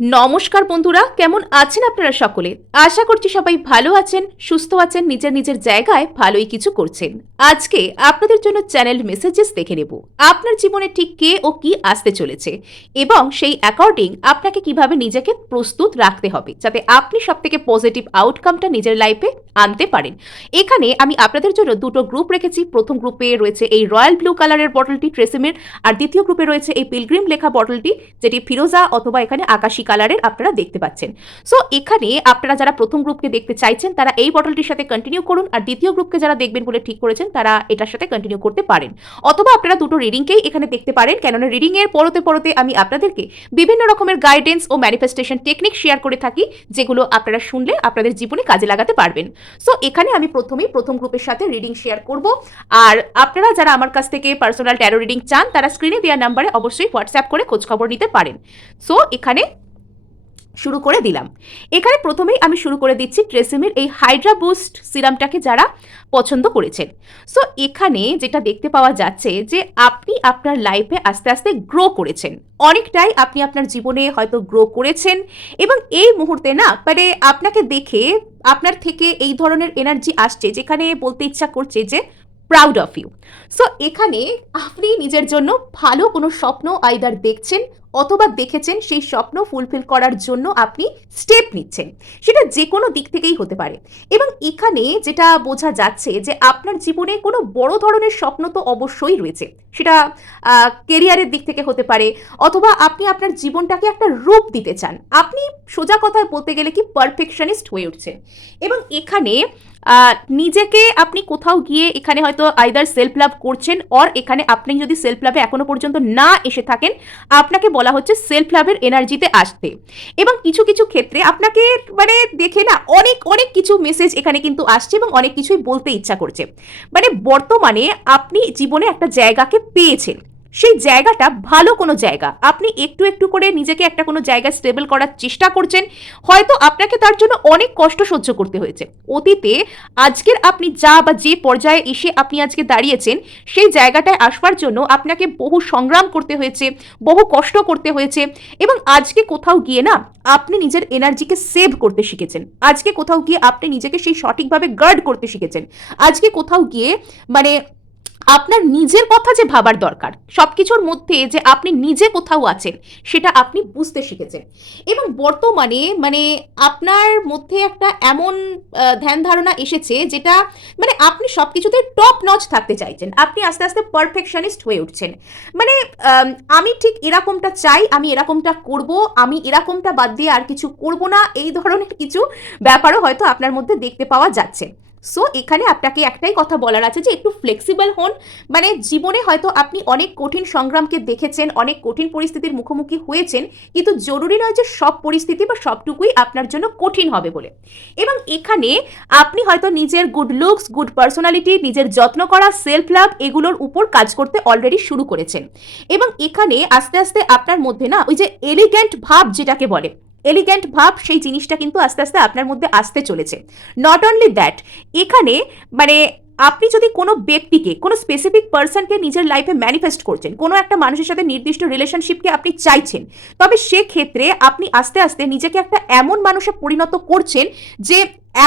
নমস্কার বন্ধুরা, কেমন আছেন আপনারা সকলে? আশা করছি সবাই ভালো আছেন, সুস্থ আছেন, নিজের নিজের জায়গায় ভালোই কিছু করছেন। আজকে আপনাদের জন্য চ্যানেল মেসেজেস দেখে নেব। আপনার জীবনে ঠিক কে ও কি আসতে চলেছে? এবং সেই অ্যাকর্ডিং আপনাকে কীভাবে নিজেকে প্রস্তুত রাখতে হবে, যাতে আপনি সব থেকে পজিটিভ আউটকামটা নিজের লাইফে আনতে পারেন। এখানে আমি আপনাদের জন্য দুটো গ্রুপ রেখেছি। প্রথম গ্রুপে রয়েছে এই রয়্যাল ব্লু কালারের বটলটি ট্রেসিমের আর দ্বিতীয় গ্রুপে রয়েছে এই পিলগ্রিম লেখা বটলটি যেটি ফিরোজা অথবা এখানে আকাশি কালারের আপনারা দেখতে পাচ্ছেন। সো এখানে আপনারা যারা প্রথম গ্রুপকে দেখতে চাইছেন, তারা এই বটলটির সাথে কন্টিনিউ করুন। আর দ্বিতীয় গ্রুপকে যারা দেখবেন বলে ঠিক করেছেন, তারা এটার সাথে কন্টিনিউ করতে পারেন। অথবা আপনারা দুটো রিডিংকেই এখানে দেখতে পারেন, কেননা রিডিং এর পরতে পরতে আমি আপনাদেরকে বিভিন্ন রকমের গাইডেন্স ও ম্যানিফেস্টেশন টেকনিক শেয়ার করে থাকি, যেগুলো আপনারা শুনলে আপনাদের জীবনে কাজে লাগাতে পারবেন। সো এখানে আমি প্রথমেই প্রথম গ্রুপের সাথে রিডিং শেয়ার করব। আর আপনারা যারা আমার কাছ থেকে পার্সোনাল ট্যারো রিডিং চান, তারা স্ক্রিনে দেওয়া নাম্বারে অবশ্যই হোয়াটসঅ্যাপ করে খোঁজখবর নিতে পারেন। সো এখানে শুরু করে দিলাম। এখানে প্রথমেই আমি শুরু করে দিচ্ছি ট্রেসিমের এই হাইড্রা বুস্ট সিরামটাকে যারা পছন্দ করেছেন সো এখানে যেটা দেখতে পাওয়া যাচ্ছে যে আপনি আপনার লাইফে আস্তে আস্তে গ্রো করেছেন। অনেকটাই আপনি আপনার জীবনে হয়তো গ্রো করেছেন এবং এই মুহূর্তে না মানে আপনাকে দেখে আপনার থেকে এই ধরনের এনার্জি আসছে যেখানে বলতে ইচ্ছা করছে যে প্রাউড অফ ইউ সো এখানে আপনি নিজের জন্য ভালো কোনো স্বপ্ন আইদার দেখছেন অথবা দেখেছেন সেই স্বপ্ন ফুলফিল করার জন্য আপনি স্টেপ নিচ্ছেন। সেটা যে কোনো দিক থেকেই হতে পারে। এবং এখানে যেটা বোঝা যাচ্ছে যে আপনার জীবনে কোনো বড় ধরনের স্বপ্ন তো অবশ্যই রয়েছে। সেটা কেরিয়ারের দিক থেকে হতে পারে অথবা আপনি আপনার জীবনটাকে একটা রূপ দিতে চান। আপনি সোজা কথায় বলতে গেলে কি পারফেকশনিস্ট হয়ে উঠছে এবং এখানে নিজেকে আপনি কোথাও গিয়ে এখানে হয়তো আইদার সেলফ লাভ করছেন অর এখানে আপনি যদি সেলফ লাভে এখনও পর্যন্ত না এসে থাকেন, আপনাকে বলা হচ্ছে সেলফ লাভের এনার্জিতে আসতে। এবং কিছু কিছু ক্ষেত্রে আপনাকে মানে দেখে না অনেক অনেক কিছু মেসেজ এখানে কিন্তু আসছে এবং অনেক কিছুই বলতে ইচ্ছা করছে। মানে বর্তমানে আপনি জীবনে একটা জায়গাকে পেয়েছেন। সেই জায়গাটা ভালো কোনো জায়গা। আপনি একটু একটু করে নিজেকে একটা কোনো জায়গায় স্টেবল করার চেষ্টা করছেন, হয়তো আপনাকে তার জন্য অনেক কষ্ট সহ্য করতে হয়েছে। অতীতে আজকের আপনি যা বা যে পর্যায়ে এসে আপনি আজকে দাঁড়িয়েছেন, সেই জায়গাটায় আসবার জন্য আপনাকে বহু সংগ্রাম করতে হয়েছে, বহু কষ্ট করতে হয়েছে এবং আজকে কোথাও গিয়ে না আপনি নিজের এনার্জিকে সেভ করতে শিখেছেন। আজকে কোথাও গিয়ে আপনি নিজেকে সেই সঠিকভাবে গার্ড করতে শিখেছেন। আজকে কোথাও গিয়ে মানে আপনার নিজের কথা যে ভাবার দরকার সব কিছুর মধ্যে যে আপনি নিজে কোথাও আছেন, সেটা আপনি বুঝতে শিখেছেন। এবং বর্তমানে মানে আপনার মধ্যে একটা এমন ধ্যান ধারণা এসেছে যেটা মানে আপনি সব কিছুতে টপ নচ থাকতে চাইছেন। আপনি আস্তে আস্তে পারফেকশনিস্ট হয়ে উঠছেন। মানে আমি ঠিক এরকমটা চাই, আমি এরকমটা করব, আমি এরকমটা বাদ দিয়ে আর কিছু করব না, এই ধরনের কিছু ব্যাপারও হয়তো আপনার মধ্যে দেখতে পাওয়া যাচ্ছে। সো এখানে আপনাকে একটাই কথা বলার আছে যে একটু ফ্লেক্সিবল হন। মানে জীবনে হয়তো আপনি অনেক কঠিন সংগ্রামকে দেখেছেন, অনেক কঠিন পরিস্থিতির মুখোমুখি হয়েছেন, কিন্তু জরুরি নয় যে সব পরিস্থিতি বা সবটুকুই আপনার জন্য কঠিন হবে বলে। এবং এখানে আপনি হয়তো নিজের গুড লুকস গুড পার্সোনালিটি নিজের যত্ন করা সেলফ লাভ এগুলোর উপর কাজ করতে অলরেডি শুরু করেছেন। এবং এখানে আস্তে আস্তে আপনার মধ্যে না ওই যে এলিগ্যান্ট ভাব যেটাকে বলে এলিগ্যান্ট ভাব সেই জিনিসটা কিন্তু আস্তে আস্তে আপনার মধ্যে আসতে চলেছে। নট অনলি দ্যাট এখানে মানে আপনি যদি কোনো ব্যক্তিকে, কোনো স্পেসিফিক পার্সনকে নিজের লাইফে ম্যানিফেস্ট করছেন, কোনো একটা মানুষের সাথে নির্দিষ্ট রিলেশনশিপকে আপনি চাইছেন, তবে সেক্ষেত্রে আপনি আস্তে আস্তে নিজেকে একটা এমন মানুষে পরিণত করছেন যে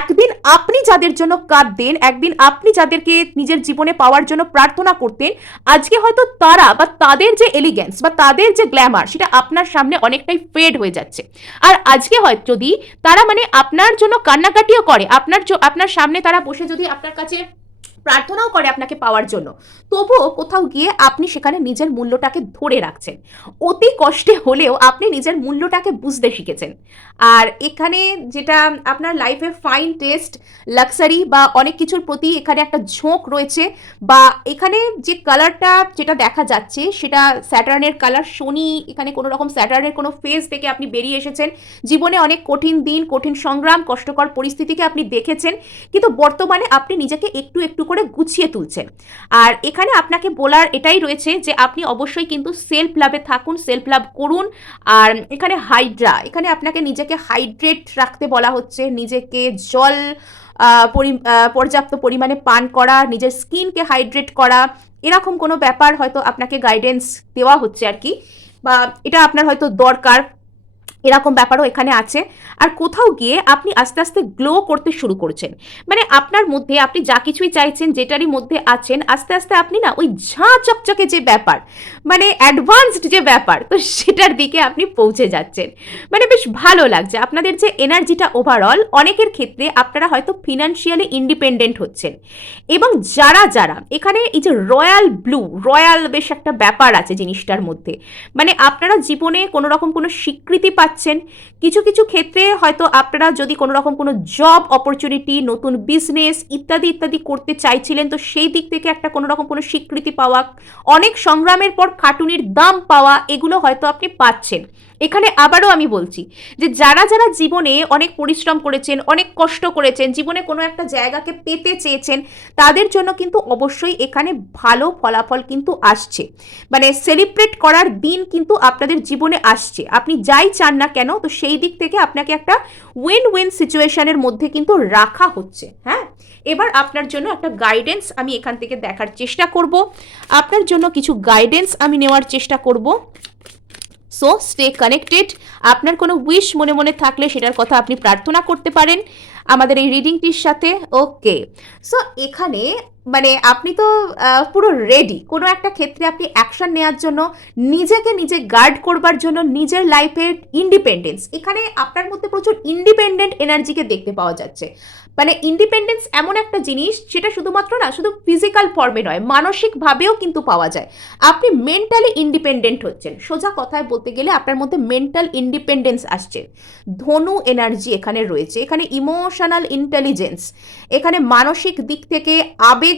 একদিন আপনি যাদের জন্য কাঁদতেন, একদিন আপনি যাদেরকে নিজের জীবনে পাওয়ার জন্য প্রার্থনা করতেন, আজকে হয়তো তারা বা তাদের যে এলিগেন্স বা তাদের যে গ্ল্যামার সেটা আপনার সামনে অনেকটাই ফেড হয়ে যাচ্ছে। আর আজকে হয়তো যদি তারা মানে আপনার জন্য কান্নাকাটিও করে, আপনার আপনার সামনে তারা বসে যদি আপনার কাছে প্রার্থনাও করে আপনাকে পাওয়ার জন্য। তবুও কোথাও গিয়ে আপনি সেখানে নিজের মূল্যটাকে ধরে রাখছেন। অতি কষ্টে হলেও আপনি নিজের মূল্যটাকে বুঝতে শিখেছেন। আর এখানে যেটা আপনার লাইফে ফাইন টেস্ট লাক্সারি বা অনেক কিছুর প্রতি এখানে একটা ঝোঁক রয়েছে বা এখানে যে কালারটা যেটা দেখা যাচ্ছে সেটা স্যাটার্নের কালার শনি এখানে কোনো রকম স্যাটার্নের কোনো ফেজ থেকে আপনি বেরিয়ে এসেছেন। জীবনে অনেক কঠিন দিন, কঠিন সংগ্রাম, কষ্টকর পরিস্থিতিকে আপনি দেখেছেন। কিন্তু বর্তমানে আপনি নিজেকে একটু একটু করে গুছিয়ে তুলছেন। আর এখানে আপনাকে বলার এটাই রয়েছে যে আপনি অবশ্যই কিন্তু সেলফ লাভে থাকুন সেলফ লাভ করুন। আর এখানে হাইড্রা এখানে আপনাকে নিজেকে হাইড্রেট রাখতে বলা হচ্ছে। নিজেকে জল পরি- পর্যাপ্ত পরিমাণে পান করা, নিজের স্কিনকে হাইড্রেট করা। এরকম কোনো ব্যাপার হয়তো আপনাকে গাইডেন্স দেওয়া হচ্ছে আর কি। বা এটা আপনার হয়তো দরকার। এরকম ব্যাপারও এখানে আছে। আর কোথাও গিয়ে আপনি আস্তে আস্তে গ্লো করতে শুরু করছেন। মানে আপনার মধ্যে আপনি যা কিছুই চাইছেন, যেটারই মধ্যে আছেন, আস্তে আস্তে আপনি না ওই ঝাঁ চকচকে যে ব্যাপার মানে অ্যাডভান্সড যে ব্যাপার, তো সেটার দিকে আপনি পৌঁছে যাচ্ছেন। মানে বেশ ভালো লাগছে। আপনাদের যে এনার্জিটা ওভারঅল অনেকের ক্ষেত্রে আপনারা হয়তো ফিনান্সিয়ালি ইন্ডিপেন্ডেন্ট হচ্ছেন। এবং যারা যারা, এখানে এই যে রয়্যাল ব্লু রয়্যাল বেশ একটা ব্যাপার আছে জিনিসটার মধ্যে। মানে আপনারা জীবনে কোনো রকম কোনো স্বীকৃতি পাচ্ছেন কিছু কিছু ক্ষেত্রে হয়তো আপনারা যদি কোনো রকম কোনো জব অপরচুনিটি নতুন বিজনেস ইত্যাদি ইত্যাদি করতে চাইছিলেন, তো সেই দিক থেকে একটা কোনো রকম কোনো স্বীকৃতি পাওয়া, অনেক সংগ্রামের পর খাটুনির দাম পাওয়া, এগুলো হয়তো আপনি পাচ্ছেন। এখানে আবারও আমি বলছি যে যারা যারা জীবনে অনেক পরিশ্রম করেছেন, অনেক কষ্ট করেছেন, জীবনে কোনো একটা জায়গাকে পেতে চেয়েছেন, তাদের জন্য কিন্তু অবশ্যই এখানে ভালো ফলাফল কিন্তু আসছে। মানে সেলিব্রেট করার দিন কিন্তু আপনাদের জীবনে আসছে। আপনি যাই চান না কেন, তো সেই দিক থেকে আপনাকে একটা উইন উইন সিচুয়েশনের মধ্যে কিন্তু রাখা হচ্ছে হ্যাঁ? এবার আপনার জন্য একটা গাইডেন্স আমি এখান থেকে দেখার চেষ্টা করব। আপনার জন্য কিছু গাইডেন্স আমি নেওয়ার চেষ্টা করব। সো স্টে কানেক্টেড আপনার কোনো উইশ মনে মনে থাকলে সেটার কথা আপনি প্রার্থনা করতে পারেন। আমাদের এই রিডিংটির সাথে ওকে সো এখানে মানে আপনি তো পুরো রেডি কোনো একটা ক্ষেত্রে আপনি অ্যাকশন নেওয়ার জন্য, নিজেকে নিজে গার্ড করবার জন্য নিজের লাইফের ইন্ডিপেন্ডেন্স এখানে আপনার মধ্যে প্রচুর ইন্ডিপেন্ডেন্ট এনার্জিকে দেখতে পাওয়া যাচ্ছে। মানে ইন্ডিপেন্ডেন্স এমন একটা জিনিস যেটা শুধুমাত্র না, শুধু ফিজিক্যাল ফর্মে নয়, মানসিকভাবেও কিন্তু পাওয়া যায়। আপনি মেন্টালি ইন্ডিপেন্ডেন্ট হচ্ছেন। সোজা কথায় বলতে গেলে আপনার মধ্যে মেন্টাল ইন্ডিপেন্ডেন্স আসছে। ধনু এনার্জি এখানে রয়েছে। এখানে ইমোশনাল ইন্টেলিজেন্স এখানে মানসিক দিক থেকে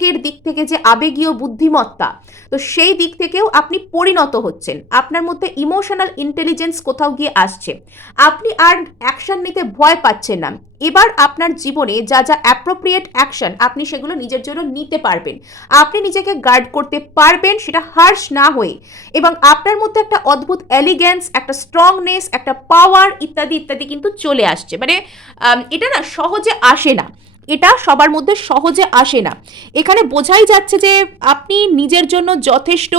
আবেগের দিক থেকে যে আবেগীয় বুদ্ধিমত্তা, তো সেই দিক থেকেও আপনি পরিণত হচ্ছেন। আপনার মধ্যে ইমোশনাল ইন্টেলিজেন্স কোথাও গিয়ে আসছে। আপনি আর অ্যাকশন নিতে ভয় পাচ্ছেন না। এবার আপনার জীবনে যা যা অ্যাপ্রোপ্রিয়েট অ্যাকশন আপনি সেগুলো নিজের জন্য নিতে পারবেন। আপনি নিজেকে গার্ড করতে পারবেন সেটা হার্শ না হয়ে। এবং আপনার মধ্যে একটা অদ্ভুত এলিগেন্স একটা স্ট্রংনেস একটা পাওয়ার ইত্যাদি ইত্যাদি কিন্তু চলে আসছে। মানে এটা না সহজে আসে না। এটা সবার মধ্যে সহজে আসে না। এখানে বোঝাই যাচ্ছে যে আপনি নিজের জন্য যথেষ্ট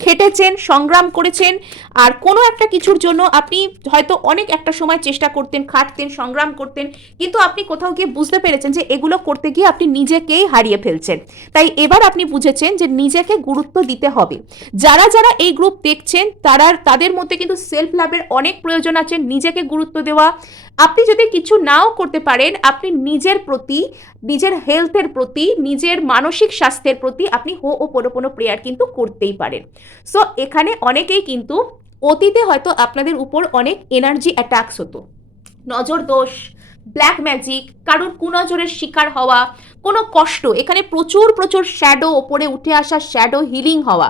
খেটেছেন, সংগ্রাম করেছেন, আর কোনো একটা কিছুর জন্য আপনি হয়তো অনেক একটা সময় চেষ্টা করতেন, খাটতেন, সংগ্রাম করতেন, কিন্তু আপনি কোথাও গিয়ে বুঝতে পেরেছেন যে এগুলো করতে গিয়ে আপনি নিজেকেই হারিয়ে ফেলছেন। তাই এবার আপনি বুঝেছেন যে নিজেকে গুরুত্ব দিতে হবে। যারা যারা এই গ্রুপ দেখছেন তারা তাদের মধ্যে কিন্তু সেলফ লাভের অনেক প্রয়োজন আছে। নিজেকে গুরুত্ব দেওয়া আপনি যদি কিছু নাও করতে পারেন, আপনি নিজের প্রতি, নিজের হেলথের প্রতি, নিজের মানসিক স্বাস্থ্যের প্রতি আপনি হো ও কোনো কোনো প্রেয়ার কিন্তু করতেই পারেন। সো এখানে অনেকেই কিন্তু অতীতে হয়তো আপনাদের উপর অনেক এনার্জি অ্যাট্যাক্স হতো। নজর দোষ ব্ল্যাক ম্যাজিক কারোর কুনজরের শিকার হওয়া কোনো কষ্ট, এখানে প্রচুর প্রচুর শ্যাডো ওপরে উঠে আসা শ্যাডো হিলিং হওয়া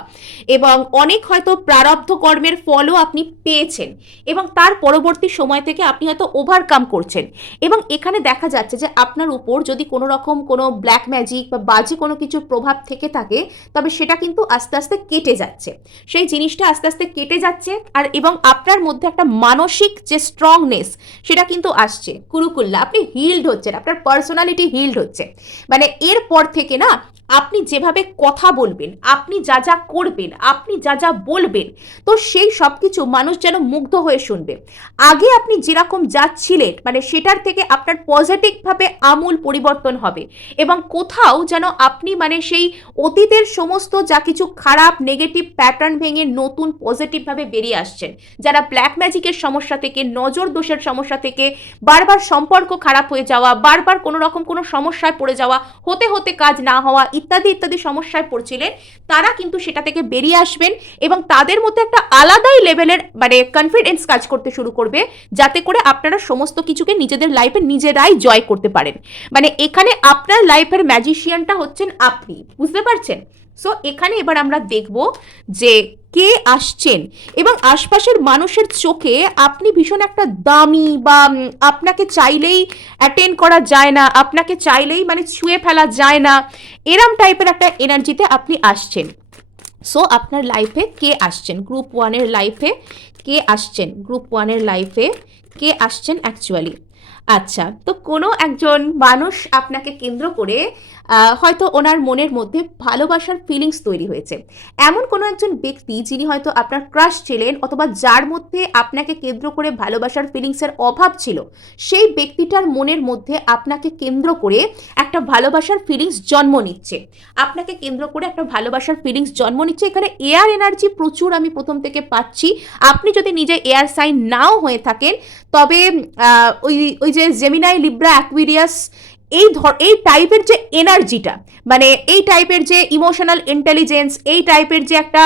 এবং অনেক হয়তো প্রারব্ধ কর্মের ফলও আপনি পেয়েছেন এবং তার পরবর্তী সময় থেকে আপনি হয়তো ওভারকাম করছেন এবং এখানে দেখা যাচ্ছে যে আপনার উপর যদি কোনো রকম কোনো ব্ল্যাক ম্যাজিক বা বাজে কোনো কিছুর প্রভাব থেকে থাকে, তবে সেটা কিন্তু আস্তে আস্তে কেটে যাচ্ছে। সেই জিনিসটা আস্তে আস্তে কেটে যাচ্ছে আর এবং আপনার মধ্যে একটা মানসিক যে স্ট্রংনেস সেটা কিন্তু আসছে। কুরুকুল্লা, আপনি হিল্ড হচ্ছেন, আপনার পার্সোনালিটি হিল্ড হচ্ছে। মানে এরপর থেকে না আপনি যেভাবে কথা বলবেন, আপনি যা যা করবেন, আপনি যা যা বলবেন, তো সেই সব কিছু মানুষ যেন মুগ্ধ হয়ে শুনবে। আগে আপনি যেরকম যাচ্ছিলেন মানে সেটার থেকে আপনার পজিটিভভাবে আমূল পরিবর্তন হবে এবং কোথাও যেন আপনি মানে সেই অতীতের সমস্ত যা কিছু খারাপ নেগেটিভ প্যাটার্ন ভেঙে নতুন পজিটিভভাবে বেরিয়ে আসছেন। যারা ব্ল্যাক ম্যাজিকের সমস্যা থেকে, নজর দোষের সমস্যা থেকে বারবার সম্পর্ক খারাপ হয়ে যাওয়া, বারবার কোনো রকম কোনো সমস্যায় পড়ে যাওয়া, হতে হতে কাজ না হওয়া ইত্যাদি ইত্যাদি সমস্যায় পড়ছিলেন, তারা কিন্তু সেটা থেকে বেরিয়ে আসবেন এবং তাদের মধ্যে একটা আলাদাই লেভেলের মানে কনফিডেন্স কাজ করতে শুরু করবে, যাতে করে আপনারা সমস্ত কিছুকে নিজেদের লাইফে নিজেরাই জয় করতে পারেন। মানে এখানে আপনার লাইফের ম্যাজিশিয়ানটা হচ্ছেন আপনি, বুঝতে পারছেন? সো এখানে এবার আমরা দেখব যে কে আসছেন। এবং আশপাশের মানুষের চোখে আপনি ভীষণ একটা দামি বা আপনাকে চাইলেই অ্যাটেন্ড করা যায় না, আপনাকে চাইলেই মানে ছুঁয়ে ফেলা যায় না, এরম টাইপের একটা এনার্জিতে আপনি আসছেন। সো আপনার লাইফে কে আসছেন? গ্রুপ ওয়ানের লাইফে কে আসছেন? গ্রুপ ওয়ানের লাইফে কে আসছেন অ্যাকচুয়ালি আচ্ছা তো কোনো একজন মানুষ আপনাকে কেন্দ্র করে হয়তো ওনার মনের মধ্যে ভালোবাসার ফিলিংস তৈরি হয়েছে। এমন কোনো একজন ব্যক্তি যিনি হয়তো আপনার ক্রাশ ছিলেন অথবা যার মধ্যে আপনাকে কেন্দ্র করে ভালোবাসার ফিলিংসের অভাব ছিল, সেই ব্যক্তিটার মনের মধ্যে আপনাকে কেন্দ্র করে একটা ভালোবাসার ফিলিংস জন্ম নিচ্ছে। আপনাকে কেন্দ্র করে একটা ভালোবাসার ফিলিংস জন্ম নিচ্ছে। এখানে এয়ার এনার্জি প্রচুর আমি প্রথম থেকে পাচ্ছি। আপনি যদি নিজে এয়ার সাইন নাও হয়ে থাকেন, তবে ওই ওই যে জেমিনাই লিব্রা অ্যাকুইরিয়াস এই ধর, এই টাইপের যে এনার্জিটা মানে এই টাইপের যে ইমোশনাল ইন্টেলিজেন্স এই টাইপের যে একটা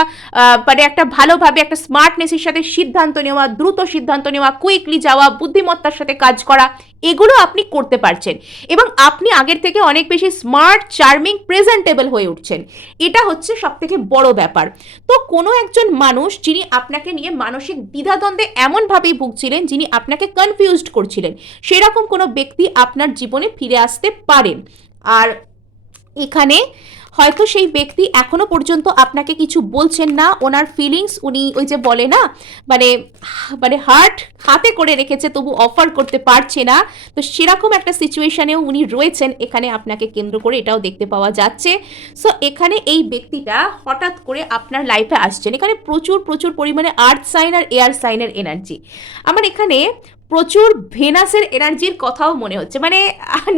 মানে একটা ভালোভাবে একটা স্মার্টনেসের সাথে সিদ্ধান্ত নেওয়া, দ্রুত সিদ্ধান্ত নেওয়া কুইকলি যাওয়া, বুদ্ধিমত্তার সাথে কাজ করা, এগুলো আপনি করতে পারছেন। এবং আপনি আগের থেকে অনেক বেশি স্মার্ট চার্মিং প্রেজেন্টেবল হয়ে উঠছেন। এটা হচ্ছে সব থেকে বড় ব্যাপার। তো কোনো একজন মানুষ যিনি আপনাকে নিয়ে মানসিক দ্বিধাদ্বন্দ্বে এমনভাবেই ভুগছিলেন, যিনি আপনাকে কনফিউজড করছিলেন, সেরকম কোনো ব্যক্তি আপনার জীবনে ফিরে আসতে পারেন। আর এখানে হয়তো সেই ব্যক্তি এখনও পর্যন্ত আপনাকে কিছু বলছেন না, ওনার ফিলিংস উনি ওই যে বলে না মানে মানে হার্ট হাতে করে রেখেছে, তবু অফার করতে পারছে না। তো সেরকম একটা সিচুয়েশানেও উনি রয়েছেন, এখানে আপনাকে কেন্দ্র করে এটাও দেখতে পাওয়া যাচ্ছে। সো এখানে এই ব্যক্তিটা হঠাৎ করে আপনার লাইফে আসছেন। এখানে প্রচুর প্রচুর পরিমাণে আর্থ সাইন আর এয়ার সাইনের এনার্জি আমার এখানে প্রচুর ভেনাসের এনার্জির কথাও মনে হচ্ছে। মানে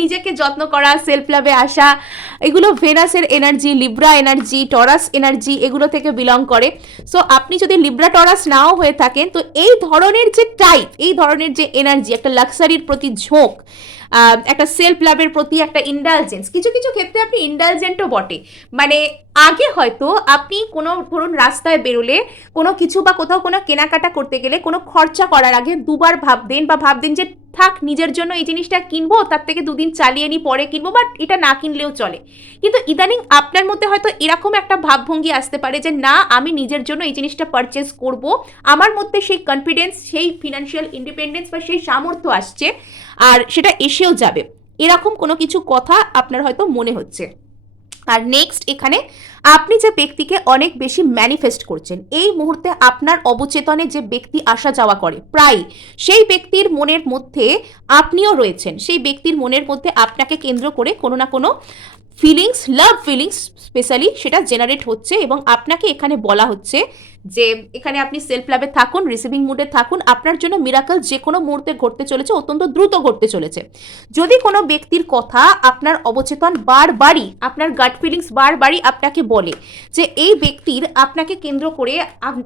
নিজেকে যত্ন করা সেলফ লাভে আসা, এগুলো ভেনাসের energy Libra energy Taurus energy, এগুলো থেকে বিলং করে। সো আপনি যদি লিব্রা টরাস নাও হয়ে থাকেন, তো এই ধরনের যে টাইপ এই ধরনের যে এনার্জি একটা লাক্সারির প্রতি ঝোঁক একটা সেলফ লাভের প্রতি একটা ইন্ডালজেন্স কিছু কিছু ক্ষেত্রে আপনি ইন্ডালজেন্টও বটে। মানে আগে হয়তো আপনি কোনো, ধরুন রাস্তায় বেরোলে কোনো কিছু বা কোথাও কোনো কেনাকাটা করতে গেলে কোনো খরচা করার আগে দুবার ভাবতেন বা ভাবতেন যে থাক, নিজের জন্য এই জিনিসটা কিনবো, তার থেকে দুদিন চালিয়ে নি, পরে কিনবো বাট এটা না কিনলেও চলে। কিন্তু ইদানিং আপনার মধ্যে হয়তো এরকম একটা ভাবভঙ্গি আসতে পারে যে, না, আমি নিজের জন্য এই জিনিসটা পারচেস করব। আমার মধ্যে সেই কনফিডেন্স সেই ফিনান্সিয়াল ইন্ডিপেন্ডেন্স বা সেই সামর্থ্য আসছে, আর সেটা এসেও যাবে। এরকম কোনো কিছু কথা আপনার হয়তো মনে হচ্ছে। আর নেক্সট এখানে আপনি যে ব্যক্তিকে অনেক বেশি ম্যানিফেস্ট করছেন, এই মুহূর্তে আপনার অবচেতনে যে ব্যক্তি আসা যাওয়া করে প্রায় সেই ব্যক্তির মনের মধ্যে আপনিও রয়েছেন, সেই ব্যক্তির মনের মধ্যে আপনাকে কেন্দ্র করে কোনো না কোনো ফিলিংস লাভ ফিলিংস স্পেশালি সেটা জেনারেট হচ্ছে এবং আপনাকে এখানে বলা হচ্ছে যে এখানে আপনি সেলফ লাভে থাকুন রিসিভিং মুডে থাকুন, আপনার জন্য মিরাকল যে কোনো মুহূর্তে ঘটতে চলেছে, অত্যন্ত দ্রুত ঘটতে চলেছে। যদি কোনো ব্যক্তির কথা আপনার অবচেতন বারবারই, আপনার গাট ফিলিংস বারবারই আপনাকে বলে যে এই ব্যক্তির আপনাকে কেন্দ্র করে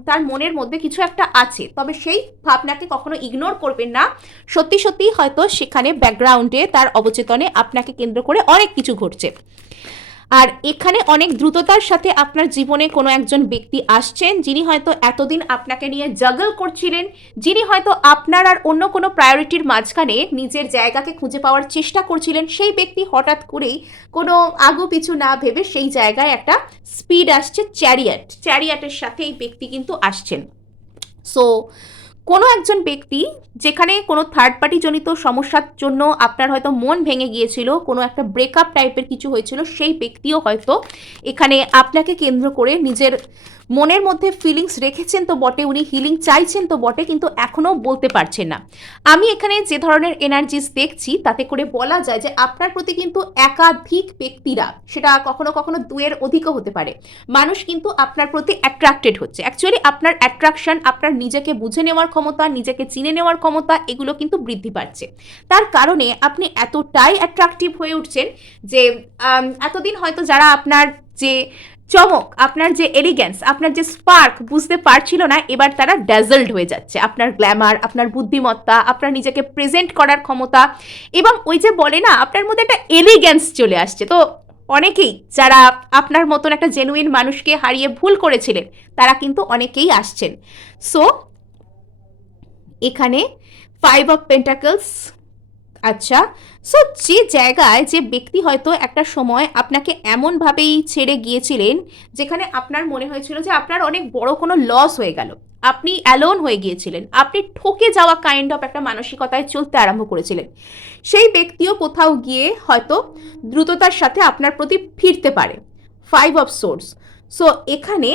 তার মনের মধ্যে কিছু একটা আছে, তবে সেই ভাবনাকে কখনো ইগনোর করবেন না। সত্যি সত্যি হয়তো সেখানে ব্যাকগ্রাউন্ডে তার অবচেতনে আপনাকে কেন্দ্র করে অনেক কিছু ঘটছে। আর এখানে অনেক দ্রুততার সাথে আপনার জীবনে কোনো একজন ব্যক্তি আসছেন, যিনি হয়তো এতদিন আপনাকে নিয়ে জাগল করছিলেন, যিনি হয়তো আপনার আর অন্য কোনো প্রায়োরিটির মাঝখানে নিজের জায়গাকে খুঁজে পাওয়ার চেষ্টা করছিলেন, সেই ব্যক্তি হঠাৎ করেই কোনো আগু পিছু না ভেবে সেই জায়গায় একটা স্পিড আসছে চ্যারিয়াট চ্যারিয়াটের সাথে এই ব্যক্তি কিন্তু আসছেন। সো কোনো একজন ব্যক্তি যেখানে কোনো থার্ড পার্টি জনিত সমস্যার জন্য আপনার হয়তো মন ভেঙে গিয়েছিল, কোনো একটা ব্রেকআপ টাইপের কিছু হয়েছিল, সেই ব্যক্তিও হয়তো এখানে আপনাকে কেন্দ্র করে নিজের মনের মধ্যে ফিলিংস রেখেছেন তো বটে, উনি হিলিং চাইছেন তো বটে, কিন্তু এখনও বলতে পারছেন না। আমি এখানে যে ধরনের এনার্জিস দেখছি, তাতে করে বলা যায় যে আপনার প্রতি কিন্তু একাধিক ব্যক্তিরা, সেটা কখনো কখনো দুয়ের অধিকও হতে পারে। মানুষ কিন্তু আপনার প্রতি অ্যাট্রাক্টেড হচ্ছে। অ্যাকচুয়ালি আপনার অ্যাট্রাকশন আপনার নিজেকে বুঝে নেওয়ার ক্ষমতা, নিজেকে চিনে নেওয়ার ক্ষমতা, এগুলো কিন্তু বৃদ্ধি পাচ্ছে। তার কারণে আপনি এতটাই অ্যাট্রাকটিভ হয়ে উঠছেন যে এতদিন হয়তো যারা আপনার যে চমক, আপনার যে এলিগেন্স আপনার যে স্পার্ক বুঝতে পারছিল না, এবার তারা ড্যাজল্ড হয়ে যাচ্ছে। আপনার গ্ল্যামার আপনার বুদ্ধিমত্তা, আপনার নিজেকে প্রেজেন্ট করার ক্ষমতা এবং ওই যে বলে না, আপনার মধ্যে একটা এলিগেন্স চলে আসছে। তো অনেকেই যারা আপনার মতন একটা জেনুইন মানুষকে হারিয়ে ভুল করেছিলেন, তারা কিন্তু অনেকেই আসছেন। সো এখানে ফাইভ অফ পেন্টাকলস আচ্ছা সো যে জায়গায় যে ব্যক্তি হয়তো একটা সময় আপনাকে এমনভাবেই ছেড়ে গিয়েছিলেন, যেখানে আপনার মনে হয়েছিল যে আপনার অনেক বড় কোনো লস হয়ে গেল। আপনি অ্যালোন হয়ে গিয়েছিলেন। আপনি ঠকে যাওয়া কাইন্ড অফ একটা মানসিকতায় চলতে আরম্ভ করেছিলেন। সেই ব্যক্তিও কোথাও গিয়ে হয়তো দ্রুততার সাথে আপনার প্রতি ফিরতে পারে। ফাইভ অফ সোর্স সো এখানে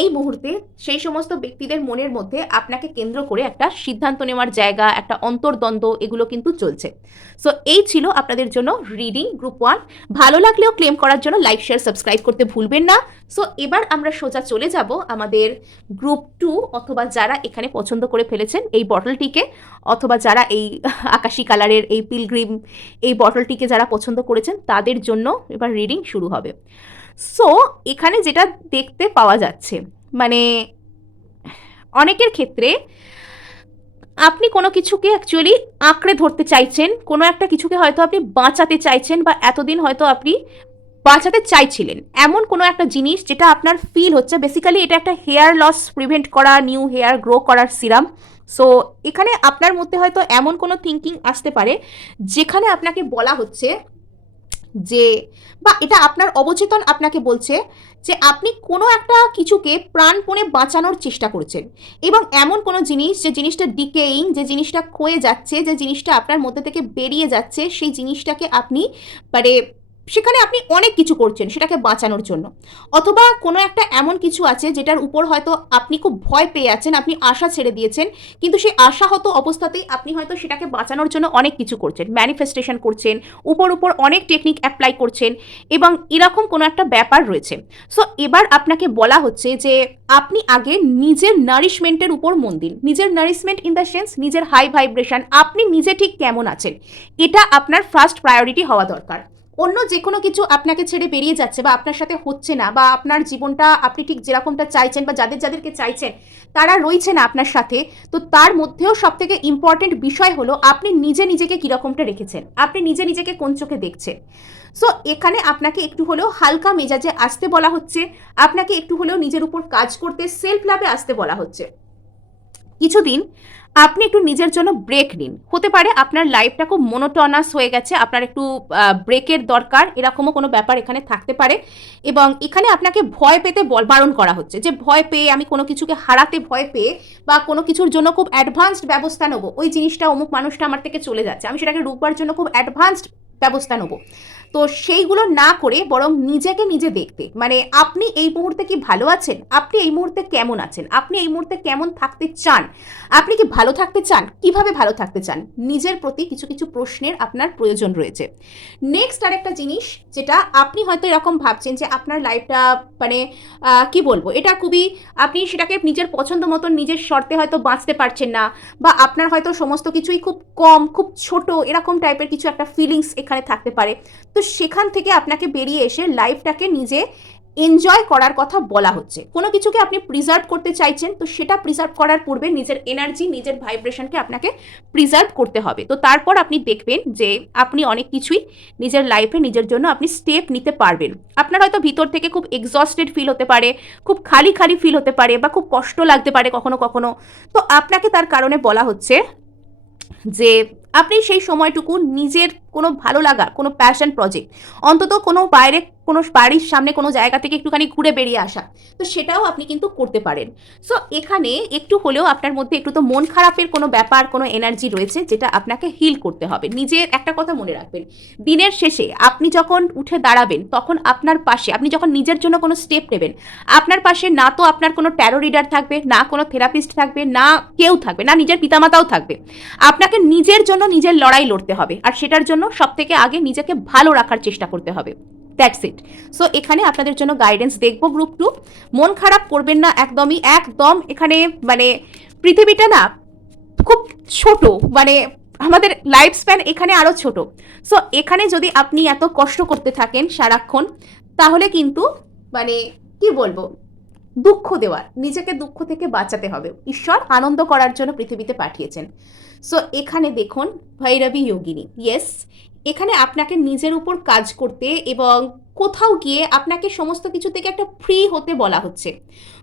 এই মুহূর্তে সেই সমস্ত ব্যক্তিদের মনের মধ্যে আপনাকে কেন্দ্র করে একটা সিদ্ধান্ত নেওয়ার জায়গা, একটা অন্তর্দ্বন্দ্ব, এগুলো কিন্তু চলছে। সো এই ছিল আপনাদের জন্য রিডিং গ্রুপ ওয়ান ভালো লাগলেও ক্লেম করার জন্য লাইক শেয়ার সাবস্ক্রাইব করতে ভুলবেন না। সো এবার আমরা সোজা চলে যাব আমাদের গ্রুপ টু অথবা যারা এখানে পছন্দ করে ফেলেছেন এই বটলটিকে অথবা যারা এই আকাশি কালারের এই পিলগ্রিম এই বটলটিকে যারা পছন্দ করেছেন, তাদের জন্য এবার রিডিং শুরু হবে। সো এখানে যেটা দেখতে পাওয়া যাচ্ছে মানে অনেকের ক্ষেত্রে আপনি কোনো কিছুকে অ্যাকচুয়ালি আঁকড়ে ধরতে চাইছেন, কোনো একটা কিছুকে হয়তো আপনি বাঁচাতে চাইছেন বা এতদিন হয়তো আপনি বাঁচাতে চাইছিলেন। এমন কোনো একটা জিনিস যেটা আপনার ফিল হচ্ছে বেসিক্যালি এটা একটা হেয়ার লস প্রিভেন্ট করা নিউ হেয়ার গ্রো করার সিরাম সো এখানে আপনার মধ্যে হয়তো এমন কোনো থিঙ্কিং আসতে পারে, যেখানে আপনাকে বলা হচ্ছে যে, বা এটা আপনার অবচেতন আপনাকে বলছে যে আপনি কোনো একটা কিছুকে প্রাণপণে বাঁচানোর চেষ্টা করছেন এবং এমন কোনো জিনিস যে জিনিসটা ডিকেইং, যে জিনিসটা ক্ষয়ে যাচ্ছে, যে জিনিসটা আপনার মধ্যে থেকে বেরিয়ে যাচ্ছে, সেই জিনিসটাকে আপনি মানে সেখানে আপনি অনেক কিছু করছেন সেটাকে বাঁচানোর জন্য। অথবা কোনো একটা এমন কিছু আছে যেটার উপর হয়তো আপনি খুব ভয় পেয়ে আছেন, আপনি আশা ছেড়ে দিয়েছেন, কিন্তু সেই আশাহত অবস্থাতেই আপনি হয়তো সেটাকে বাঁচানোর জন্য অনেক কিছু করছেন। ম্যানিফেস্টেশন করছেন, উপর উপর অনেক টেকনিক অ্যাপ্লাই করছেন এবং এরকম কোনো একটা ব্যাপার রয়েছে। সো এবার আপনাকে বলা হচ্ছে যে আপনি আগে নিজের নারিশমেন্টের উপর মন দিন। নিজের নারিশমেন্ট ইন দ্য সেন্স নিজের হাই ভাইব্রেশন আপনি নিজে ঠিক কেমন আছেন? এটা আপনার ফার্স্ট প্রায়োরিটি হওয়া দরকার। অন্য যে কোনো কিছু আপনাকে ছেড়ে বেরিয়ে যাচ্ছে বা আপনার সাথে হচ্ছে না বা আপনার জীবনটা আপনি ঠিক যেরকমটা চাইছেন বা যাদের যাদেরকে চাইছেন, তারা রয়েছে না আপনার সাথে, তো তার মধ্যেও সব থেকে ইম্পর্টেন্ট বিষয় হলো আপনি নিজে নিজেকে কীরকমটা রেখেছেন, আপনি নিজে নিজেকে কোন চোখে দেখছেন। সো এখানে আপনাকে একটু হলেও হালকা মেজাজে আসতে বলা হচ্ছে, আপনাকে একটু হলেও নিজের উপর কাজ করতে সেলফ লাভে আসতে বলা হচ্ছে। কিছুদিন আপনি একটু নিজের জন্য ব্রেক নিন। হতে পারে আপনার লাইফটা খুব মনোটনাস হয়ে গেছে, আপনার একটু ব্রেকের দরকার, এরকমও কোনো ব্যাপার এখানে থাকতে পারে। এবং এখানে আপনাকে ভয় পেতে বারণ করা হচ্ছে যে ভয় পেয়ে আমি কোনো কিছুকে হারাতে ভয় পেয়ে বা কোনো কিছুর জন্য খুব অ্যাডভান্সড ব্যবস্থা নেব। ওই জিনিসটা অমুক মানুষটা আমার থেকে চলে যাচ্ছে, আমি সেটাকে রূপবার জন্য খুব অ্যাডভান্সড ব্যবস্থা নেব। তো সেইগুলো না করে বরং নিজেকে নিজে দেখতে। মানে আপনি এই মুহূর্তে কি ভালো আছেন? আপনি এই মুহূর্তে কেমন আছেন? আপনি এই মুহূর্তে কেমন থাকতে চান? আপনি কি ভালো থাকতে চান? কীভাবে ভালো থাকতে চান? নিজের প্রতি কিছু কিছু প্রশ্নের আপনার প্রয়োজন রয়েছে। নেক্সট আরেকটা জিনিস, যেটা আপনি হয়তো এরকম ভাবছেন যে আপনার লাইফটা মানে কি বলব? এটা খুবই আপনি সেটাকে নিজের পছন্দ মতন নিজের শর্তে হয়তো বাঁচতে পারছেন না বা আপনার হয়তো সমস্ত কিছুই খুব কম, খুব ছোট এরকম টাইপের কিছু একটা ফিলিংস এখানে থাকতে পারে। তো সেখান থেকে আপনাকে বেরিয়ে এসে লাইফটাকে নিজে এনজয় করার কথা বলা হচ্ছে। কোনো কিছুকে আপনি প্রিজার্ভ করতে চাইছেন, তো সেটা প্রিজার্ভ করার পূর্বে নিজের এনার্জি নিজের ভাইব্রেশনকে আপনাকে প্রিজার্ভ করতে হবে। তো তারপর আপনি দেখবেন যে আপনি অনেক কিছুই নিজের লাইফে নিজের জন্য আপনি স্টেপ নিতে পারবেন। আপনার হয়তো ভিতর থেকে খুব এক্সস্টেড ফিল হতে পারে, খুব খালি খালি ফিল হতে পারে বা খুব কষ্ট লাগতে পারে কখনো কখনো। তো আপনাকে তার কারণে বলা হচ্ছে যে আপনি সেই সময়টুকু নিজের কোনো ভালো লাগা কোনো প্যাশন প্রজেক্ট অন্তত কোনো বাইরে কোনো বাড়ির সামনে কোনো জায়গা থেকে একটুখানি ঘুরে বেরিয়ে আসা। তো সেটাও আপনি কিন্তু করতে পারেন। সো এখানে একটু হলেও আপনার মধ্যে একটু তো মন খারাপের কোনো ব্যাপার, কোনো এনার্জি রয়েছে যেটা আপনাকে হিল করতে হবে। নিজের একটা কথা মনে রাখবেন, দিনের শেষে আপনি যখন উঠে দাঁড়াবেন, তখন আপনার পাশে, আপনি যখন নিজের জন্য কোনো স্টেপ নেবেন, আপনার পাশে না তো আপনার কোনো ট্যারো রিডার থাকবে, না কোনো থেরাপিস্ট থাকবে, না কেউ থাকবে, না নিজের পিতামাতাও থাকবে। আপনাকে নিজের জন্য নিজের লড়াই লড়তে হবে। আর সেটার জন্য সব থেকে আগে নিজেকে ভালো রাখার চেষ্টা করতে হবে। দ্যাটস ইট সো এখানে আপনাদের জন্য গাইডেন্স দেখব গ্রুপ টু মন খারাপ করবেন না একদমই, একদম এখানে মানে পৃথিবীটা না খুব ছোট মানে আমাদের লাইফ স্প্যান এখানে আরও ছোট। সো এখানে যদি আপনি এত কষ্ট করতে থাকেন সারাক্ষণ, তাহলে কিন্তু মানে কি বলব? দুঃখ দেওয়ার, নিজেকে দুঃখ থেকে বাঁচাতে হবে। ঈশ্বর আনন্দ করার জন্য পৃথিবীতে পাঠিয়েছেন। সো এখানে দেখুন, ভৈরবী যোগিনী। ইয়েস এখানে আপনাকে নিজের উপর কাজ করতে এবং কোথাও গিয়ে আপনাকে সমস্ত কিছু থেকে একটা ফ্রি হতে বলা হচ্ছে।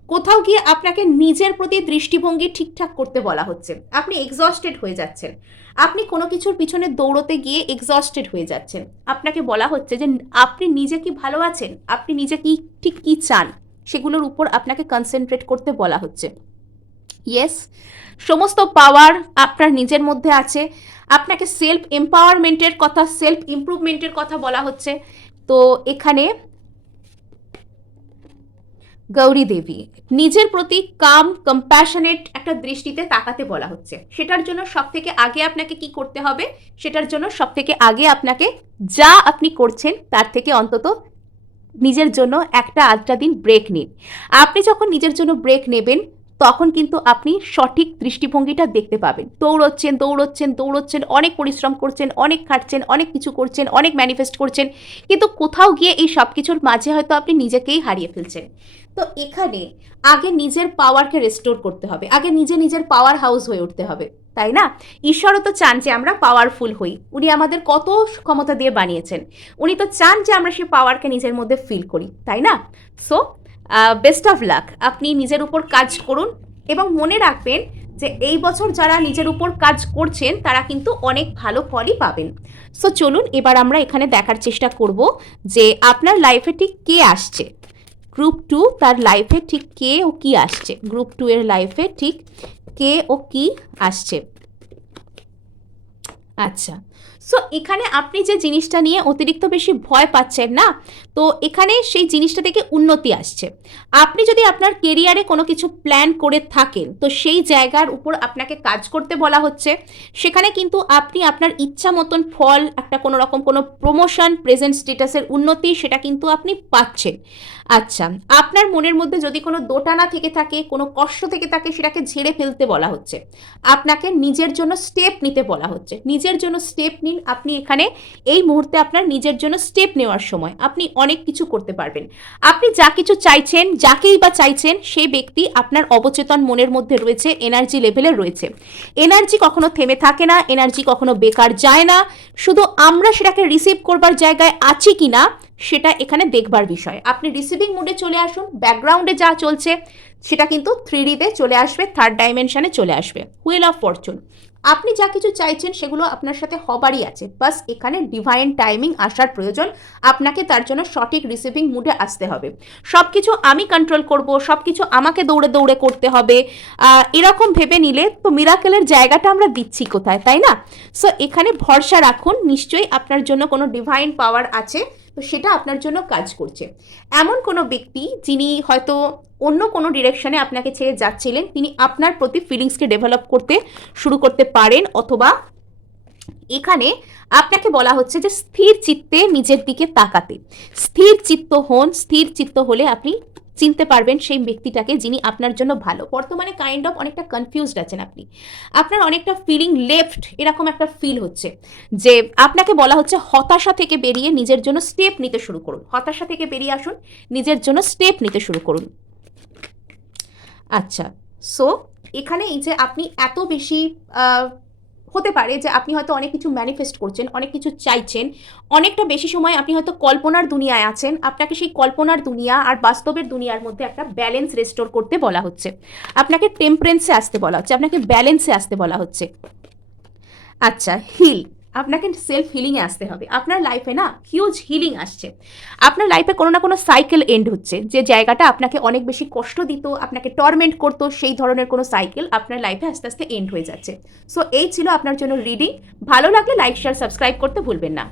কোথাও গিয়ে আপনাকে নিজের প্রতি দৃষ্টিভঙ্গি ঠিকঠাক করতে বলা হচ্ছে। আপনি এক্সস্টেড হয়ে যাচ্ছেন। আপনি কোনো কিছুর পিছনে দৌড়তে গিয়ে এক্সস্টেড হয়ে যাচ্ছেন। আপনাকে বলা হচ্ছে যে আপনি নিজে কি ভালো আছেন? আপনি নিজে কি, ঠিক কি চান? সেগুলোর উপর আপনাকে কনসেন্ট্রেট করতে বলা হচ্ছে। ইয়েস সমস্ত পাওয়ার আপনার নিজের মধ্যে আছে। আপনাকে সেলফ এম্পাওয়ারমেন্টের কথা সেলফ ইমপ্রুভমেন্টের কথা বলা হচ্ছে। তো এখানে গৌরী দেবী, নিজের প্রতি কাম কম্প্যাশনেট একটা দৃষ্টিতে তাকাতে বলা হচ্ছে। সেটার জন্য সব থেকে আগে আপনাকে কি করতে হবে? সেটার জন্য সব থেকে আগে আপনাকে যা আপনি করছেন, তার থেকে অন্তত নিজের জন্য একটা আধটা দিন ব্রেক নিন। আপনি যখন নিজের জন্য ব্রেক নেবেন তখন কিন্তু আপনি সঠিক দৃষ্টিভঙ্গিটা দেখতে পাবেন। দৌড়চ্ছেন দৌড়চ্ছেন দৌড়চ্ছেন, অনেক পরিশ্রম করছেন, অনেক খাটছেন, অনেক কিছু করছেন, অনেক ম্যানিফেস্ট করছেন, কিন্তু কোথাও গিয়ে এই সব কিছুর মাঝে হয়তো আপনি নিজেকেই হারিয়ে ফেলছেন। তো এখানে আগে নিজের পাওয়ারকে রেস্টোর করতে হবে, আগে নিজে নিজের পাওয়ার হাউস হয়ে উঠতে হবে, তাই না? ঈশ্বরও তো চান যে আমরা পাওয়ারফুল হই, উনি আমাদের কত ক্ষমতা দিয়ে বানিয়েছেন, উনি তো চান যে আমরা সেই পাওয়ারকে নিজের মধ্যে ফিল করি, তাই না? সো বেস্ট অফ লাক আপনি নিজের উপর কাজ করুন এবং মনে রাখবেন যে এই বছর যারা নিজের উপর কাজ করছেন, তারা কিন্তু অনেক ভালো ফলই পাবেন। সো চলুন এবার আমরা এখানে দেখার চেষ্টা করব যে আপনার লাইফে ঠিক কে আসছে। গ্রুপ টু তার লাইফে ঠিক কে ও কি আসছে? গ্রুপ টু এর লাইফে ঠিক কে ও কি আসছে? আচ্ছা। সো এখানে আপনি যে জিনিসটা নিয়ে অতিরিক্ত বেশি ভয় পাচ্ছেন না, তো এখানে সেই জিনিসটা থেকে উন্নতি আসছে। আপনি যদি আপনার কেরিয়ারে কোনো কিছু প্ল্যান করে থাকেন, তো সেই জায়গার উপর আপনাকে কাজ করতে বলা হচ্ছে। সেখানে কিন্তু আপনি আপনার ইচ্ছা মতন ফল, একটা কোনো রকম কোনো প্রমোশন প্রেজেন্ট স্টেটাসের উন্নতি সেটা কিন্তু আপনি পাচ্ছেন। আচ্ছা আপনার মনের মধ্যে যদি কোনো দোটানা থেকে থাকে, কোনো কষ্ট থেকে থাকে, সেটাকে ঝেড়ে ফেলতে বলা হচ্ছে। আপনাকে নিজের জন্য স্টেপ নিতে বলা হচ্ছে। নিজের জন্য স্টেপ নিন আপনি এখানে এই মুহূর্তে আপনার নিজের জন্য স্টেপ নেওয়ার সময় আপনি অনেক কিছু করতে পারবেন। আপনি যা কিছু চাইছেন, যাকেই বা চাইছেন সেই ব্যক্তি আপনার অবচেতন মনের মধ্যে রয়েছে এনার্জি লেভেলে রয়েছে। এনার্জি কখনো থেমে থাকে না এনার্জি কখনো বেকার যায় না। শুধু আমরা সেটাকে রিসিভ করবার জায়গায় আছি কি না সেটা এখানে দেখবার বিষয়। আপনি রিসিভিং মোডে চলে আসুন ব্যাকগ্রাউন্ডে যা চলছে, সেটা কিন্তু থ্রি ডিতে চলে আসবে থার্ড ডাইমেনশানে চলে আসবে। হুইল অফ ফরচুন আপনি যা কিছু চাইছেন সেগুলো আপনার সাথে হবারই আছে। বাস এখানে ডিভাইন টাইমিং আসার প্রয়োজন। আপনাকে তার জন্য সঠিক রিসিভিং মুডে আসতে হবে। সব কিছু আমি কন্ট্রোল করব সব কিছু আমাকে দৌড়ে দৌড়ে করতে হবে। এরকম ভেবে নিলে তো মিরাকেলের জায়গাটা আমরা দিচ্ছি কোথায়, তাই না? সো এখানে ভরসা রাখুন। নিশ্চয়ই আপনার জন্য কোনো ডিভাইন পাওয়ার আছে। তো সেটা আপনার জন্য কাজ করছে। এমন কোনো ব্যক্তি যিনি হয়তো অন্য কোনো ডিরেকশনে আপনাকে ছেড়ে যাচ্ছিলেন, তিনি আপনার প্রতি ফিলিংসকে ডেভেলপ করতে শুরু করতে পারেন অথবা এখানে আপনাকে বলা হচ্ছে যে স্থির চিত্তে নিজের দিকে তাকাতে। স্থির চিত্ত হন, স্থির চিত্ত হলে আপনি চিনতে পারবেন সেই ব্যক্তিটাকে যিনি আপনার জন্য ভালো। বর্তমানে কাইন্ড অফ অনেকটা কনফিউজড আছেন আপনি। আপনার অনেকটা ফিলিং লেফট এরকম একটা ফিল হচ্ছে যে আপনাকে বলা হচ্ছে হতাশা থেকে বেরিয়ে নিজের জন্য স্টেপ নিতে শুরু করুন। হতাশা থেকে বেরিয়ে আসুন, নিজের জন্য স্টেপ নিতে শুরু করুন। আচ্ছা সো এখানে এই যে আপনি এত বেশি হতে পারে যে আপনি হয়তো অনেক কিছু ম্যানিফেস্ট করছেন, অনেক কিছু চাইছেন, অনেকটা বেশি সময় আপনি হয়তো কল্পনার দুনিয়ায় আছেন, আপনাকে সেই কল্পনার দুনিয়া আর বাস্তবের দুনিয়ার মধ্যে একটা ব্যালেন্স রেস্টোর করতে বলা হচ্ছে। আপনাকে টেম্পারেন্সে আসতে বলা হচ্ছে, আপনাকে ব্যালেন্সে আসতে বলা হচ্ছে। আচ্ছা হিল আপনাকে সেলফ হিলিংয়ে আসতে হবে। আপনার লাইফে না হিউজ হিলিং আসছে। আপনার লাইফে কোনো না কোনো সাইকেল এন্ড হচ্ছে। যে জায়গাটা আপনাকে অনেক বেশি কষ্ট দিত, আপনাকে টর্মেন্ট করতো, সেই ধরনের কোনো সাইকেল আপনার লাইফে আস্তে আস্তে এন্ড হয়ে যাচ্ছে। সো এই ছিল আপনার জন্য রিডিং ভালো লাগলে লাইক শেয়ার সাবস্ক্রাইব করতে ভুলবেন না।